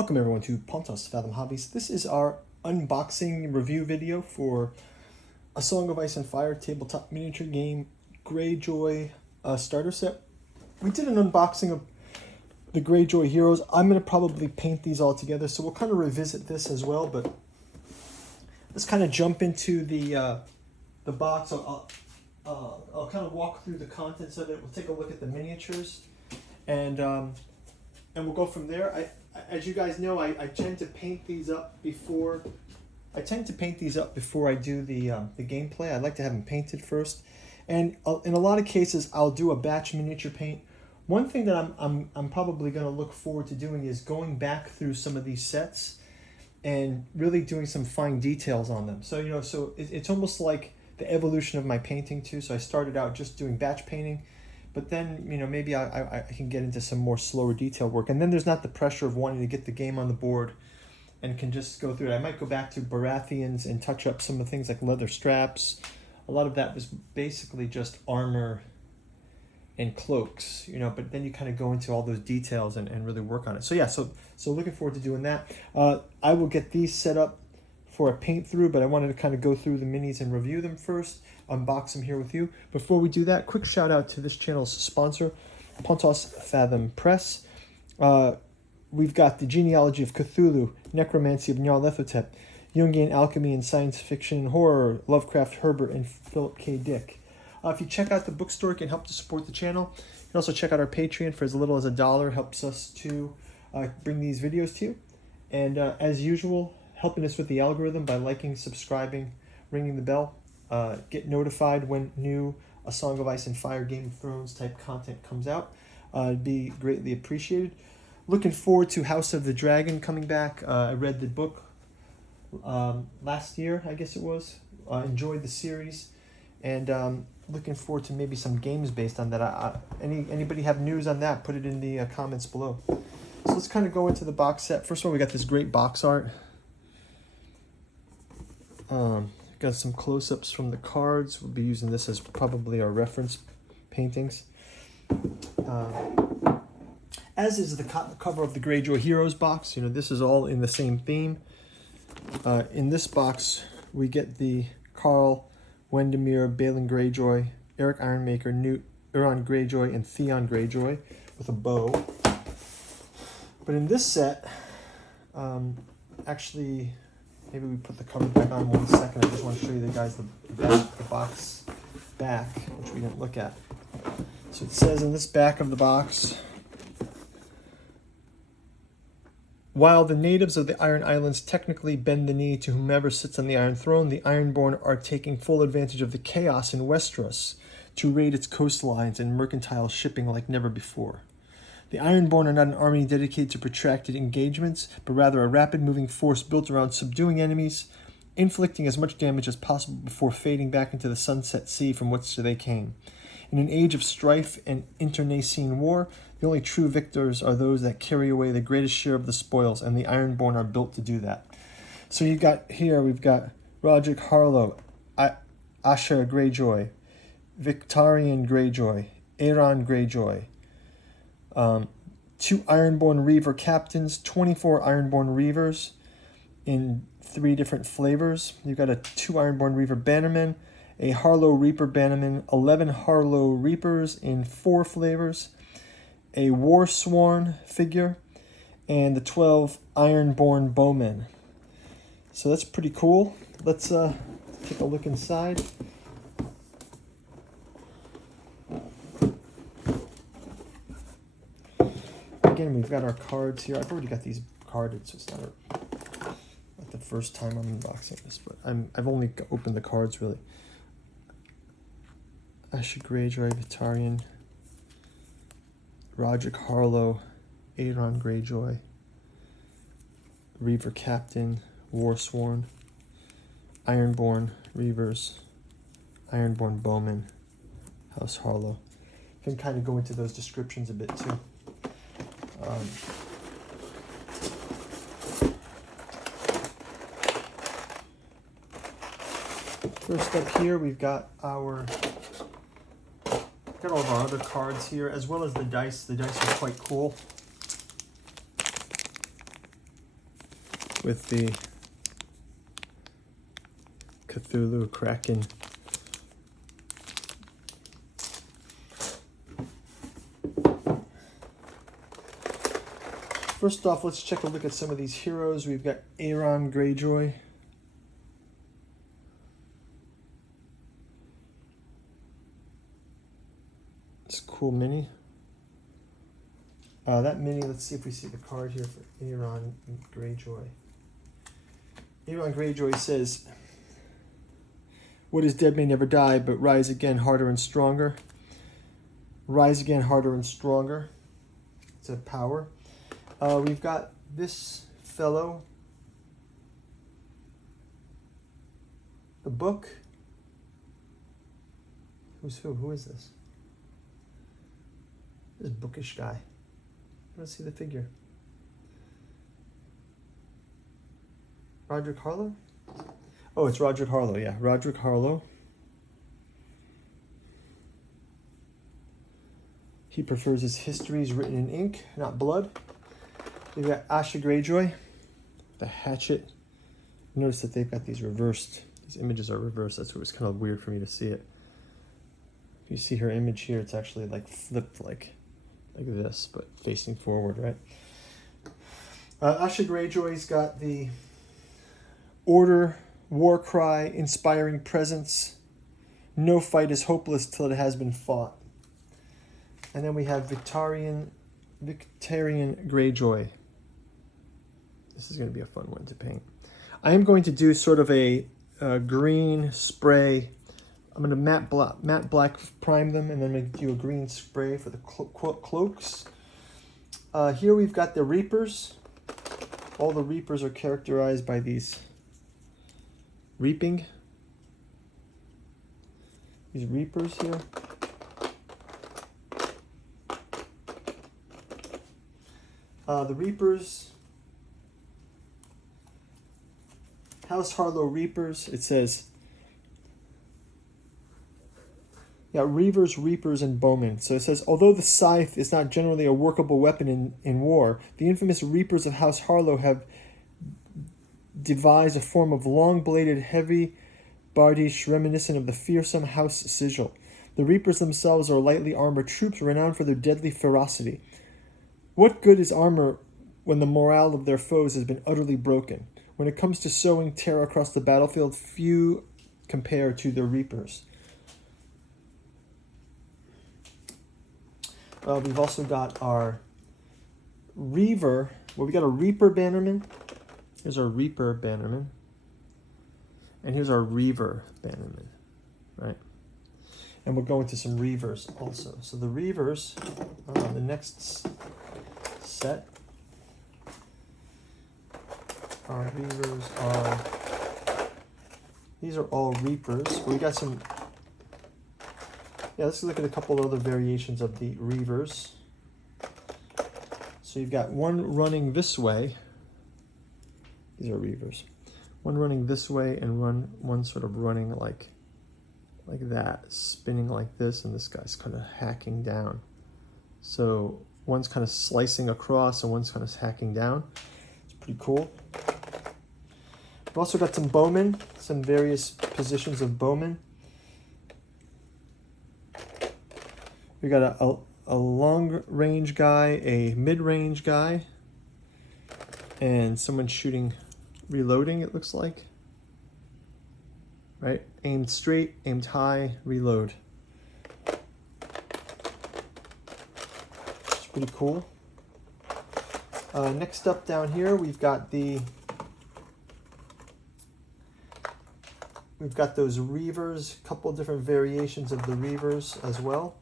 Welcome everyone to Pontos Fathom Hobbies. This is our unboxing review video for A Song of Ice and Fire tabletop miniature game Greyjoy starter set. We did an unboxing of the Greyjoy heroes. I'm going to probably paint these all together, so we'll kind of revisit this as well, but let's kind of jump into the box. I'll kind of walk through the contents of it. We'll take a look at the miniatures, and we'll go from there. As you guys know, I tend to paint these up before I do the gameplay. I like to have them painted first, and in a lot of cases I'll do a batch miniature paint. One thing that I'm probably going to look forward to doing is going back through some of these sets and really doing some fine details on them. So it's almost like the evolution of my painting too. So I started out just doing batch painting, but then, maybe I can get into some more slower detail work. And then there's not the pressure of wanting to get the game on the board and can just go through it. I might go back to Baratheons and touch up some of the things like leather straps. A lot of that was basically just armor and cloaks, but then you kind of go into all those details and really work on it. So yeah, so looking forward to doing that. I will get these set up for a paint through, but I wanted to kind of go through the minis and review them first, unbox them here with you. Before we do that, quick shout out to this channel's sponsor, Pontos Fathom Press. We've got the Genealogy of Cthulhu, Necromancy of Nyarlathotep, Jungian Alchemy and Science Fiction and Horror, Lovecraft, Herbert, and Philip K. Dick. If you check out the bookstore, it can help to support the channel. You can also check out our Patreon for as little as $1. Helps us to bring these videos to you. And as usual, helping us with the algorithm by liking, subscribing, ringing the bell. Get notified when new A Song of Ice and Fire, Game of Thrones type content comes out. It'd be greatly appreciated. Looking forward to House of the Dragon coming back. I read the book last year, I guess it was. Enjoyed the series, and looking forward to maybe some games based on that. Anybody have news on that? Put it in the comments below. So let's kind of go into the box set. First of all, we got this great box art. Got some close-ups from the cards. We'll be using this as probably our reference paintings. As is the cover of the Greyjoy Heroes box. This is all in the same theme. In this box, we get the Carl, Wendemere, Balin Greyjoy, Eric Ironmaker, Newt, Euron Greyjoy, and Theon Greyjoy with a bow. But in this set, actually, maybe we put the cover back on 1 second. I just want to show you guys the box back, which we didn't look at. So it says in this back of the box, while the natives of the Iron Islands technically bend the knee to whomever sits on the Iron Throne, the Ironborn are taking full advantage of the chaos in Westeros to raid its coastlines and mercantile shipping like never before. The Ironborn are not an army dedicated to protracted engagements, but rather a rapid-moving force built around subduing enemies, inflicting as much damage as possible before fading back into the sunset sea from which they came. In an age of strife and internecine war, the only true victors are those that carry away the greatest share of the spoils, and the Ironborn are built to do that. So we've got Roderick Harlow, Asha Greyjoy, Victarion Greyjoy, Aeron Greyjoy, 2 Ironborn Reaver captains, 24 Ironborn Reavers in 3 different flavors. You've got a 2 Ironborn Reaver Bannermen, a Harlow Reaper Bannerman, 11 Harlow Reapers in 4 flavors, a War Sworn figure, and the 12 Ironborn Bowmen. So that's pretty cool. Let's take a look inside. Again, we've got our cards here. I've already got these carded, so it's not the first time I'm unboxing this, but I've only opened the cards really. Asha Greyjoy, Victarion, Roderick Harlow, Aeron Greyjoy, Reaver Captain, Warsworn, Ironborn Reavers, Ironborn Bowmen, House Harlow. I can kind of go into those descriptions a bit too. First up here, we've got all of our other cards here, as well as the dice. The dice are quite cool. with the Cthulhu Kraken. First off, let's check a look at some of these heroes. We've got Aeron Greyjoy. It's a cool mini. That mini, let's see if we see the card here for Aeron Greyjoy. Aeron Greyjoy says, "What is dead may never die, but rise again harder and stronger." Rise again harder and stronger. It's a power. We've got this fellow. The book. Who's who? Who is this? This bookish guy. Let's see the figure. Roderick Harlow? Oh, it's Roderick Harlow, yeah. Roderick Harlow. He prefers his histories written in ink, not blood. We've got Asha Greyjoy, the hatchet. Notice that they've got these reversed. These images are reversed. That's what was kind of weird for me to see it. If you see her image here, it's actually like flipped like this, but facing forward, right? Asha Greyjoy's got the order, war cry, inspiring presence. No fight is hopeless till it has been fought. And then we have Victorian Greyjoy. This is going to be a fun one to paint. I am going to do sort of a green spray. I'm going to matte black prime them, and then I'm going to do a green spray for the cloaks. Here we've got the Reapers. All the Reapers are characterized by these reaping. These Reapers here. The Reapers, House Harlow Reapers, it says, yeah, Reavers, Reapers, and Bowmen. So it says, although the scythe is not generally a workable weapon in war, the infamous Reapers of House Harlow have devised a form of long-bladed, heavy bardiche reminiscent of the fearsome House Sigil. The Reapers themselves are lightly armored troops renowned for their deadly ferocity. What good is armor when the morale of their foes has been utterly broken? When it comes to sowing terror across the battlefield, few compare to the Reapers. We've also got our Reaver. Well, we got a Reaper Bannerman. Here's our Reaper Bannerman. And here's our Reaver Bannerman, right? And we'll go into some Reavers also. So the Reavers, the next set. Our Reavers are, these are all Reapers. We got some, yeah, let's look at a couple of other variations of the Reavers. So you've got one running this way. These are Reavers. One running this way and one sort of running like that, spinning like this, and this guy's kind of hacking down. So one's kind of slicing across and one's kind of hacking down. It's pretty cool. We've also got some bowmen, some various positions of bowmen. We got a long range guy, a mid range guy, and someone shooting, reloading, it looks like. Right? Aimed straight, aimed high, reload. It's pretty cool. Next up down here, we've got those Reavers, a couple different variations of the Reavers as well.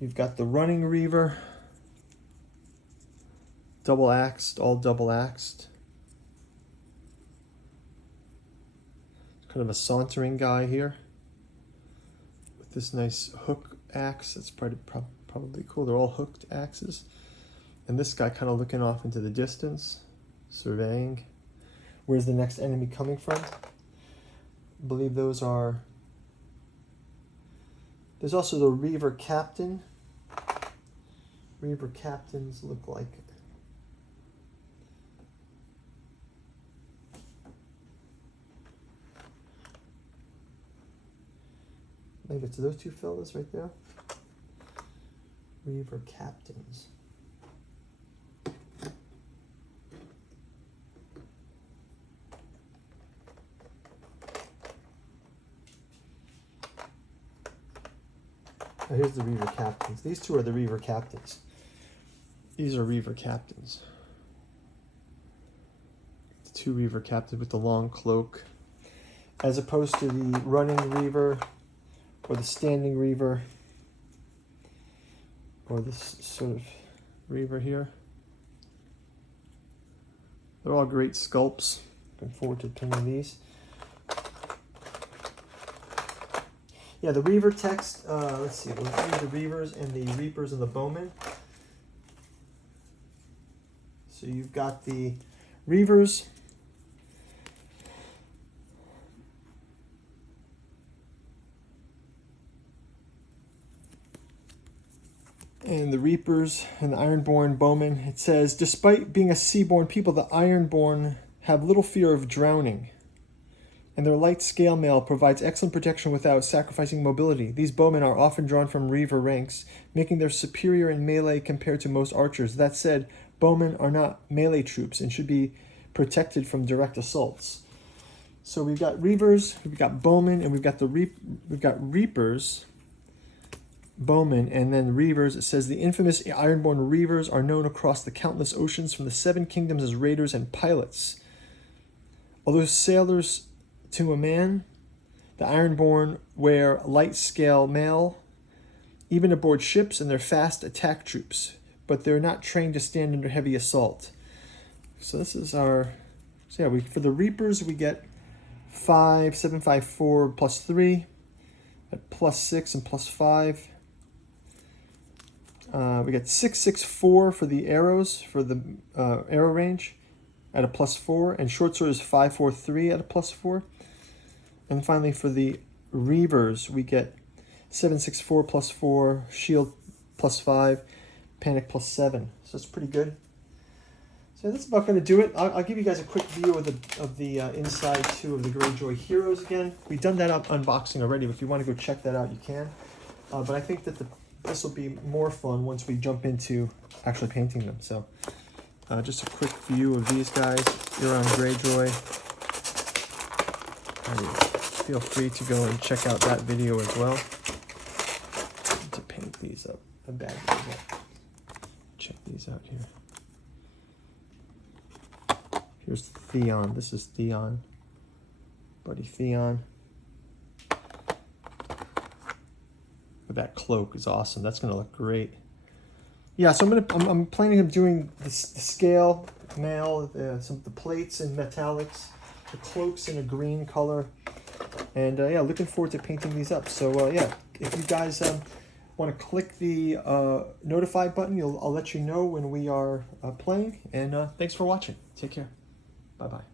You've got the running Reaver, double axed, all double axed. Kind of a sauntering guy here with this nice hook axe. That's probably cool. They're all hooked axes. And this guy kind of looking off into the distance, surveying. Where's the next enemy coming from? I believe those are... There's also the Reaver Captain. Reaver Captains look like... Maybe it's those two fellas right there. Reaver Captains. Oh, here's the Reaver Captains. These two are the Reaver Captains. These are Reaver Captains. The two Reaver Captains with the long cloak. As opposed to the running Reaver or the standing Reaver or this sort of Reaver here. They're all great sculpts. Looking forward to painting these. Yeah, the Reaver text, let's see, we'll read the Reavers and the Reapers and the Bowmen. So you've got the Reavers. And the Reapers and the Ironborn Bowmen. It says, despite being a seaborn people, the Ironborn have little fear of drowning, and their light scale mail provides excellent protection without sacrificing mobility. These bowmen are often drawn from Reaver ranks, making them superior in melee compared to most archers. That said, bowmen are not melee troops and should be protected from direct assaults. So we've got Reavers, we've got bowmen, and we've got Reapers, bowmen, and then Reavers. It says the infamous Ironborn Reavers are known across the countless oceans from the Seven Kingdoms as raiders and pilots. Although sailors to a man, the Ironborn wear light scale mail, even aboard ships, and they're fast attack troops, but they're not trained to stand under heavy assault. So this is our, so yeah, for the Reapers we get 5, 7, 5, 4 plus 3, at plus 6 and plus 5. We get 6, 6, 4 for the arrows, for the arrow range at a plus 4, and short sword is 5, 4, 3 at a plus 4. And finally for the Reavers, we get 7, 6, 4 plus 4, shield plus 5, panic plus 7. So it's pretty good. So that's about going to do it. I'll give you guys a quick view of the inside too of the Greyjoy Heroes again. We've done that unboxing already, but if you want to go check that out, you can. But I think that this will be more fun once we jump into actually painting them. So just a quick view of these guys. You're on Greyjoy. Feel free to go and check out that video as well. To paint these up, a bag these up. Check these out here. Here's Theon. This is Theon. Buddy Theon. But that cloak is awesome. That's gonna look great. Yeah, so I'm planning on doing the scale mail, some of the plates in metallics, the cloaks in a green color, and yeah, looking forward to painting these up. So yeah, if you guys want to click the notify button, I'll let you know when we are playing. And thanks for watching. Take care. Bye-bye.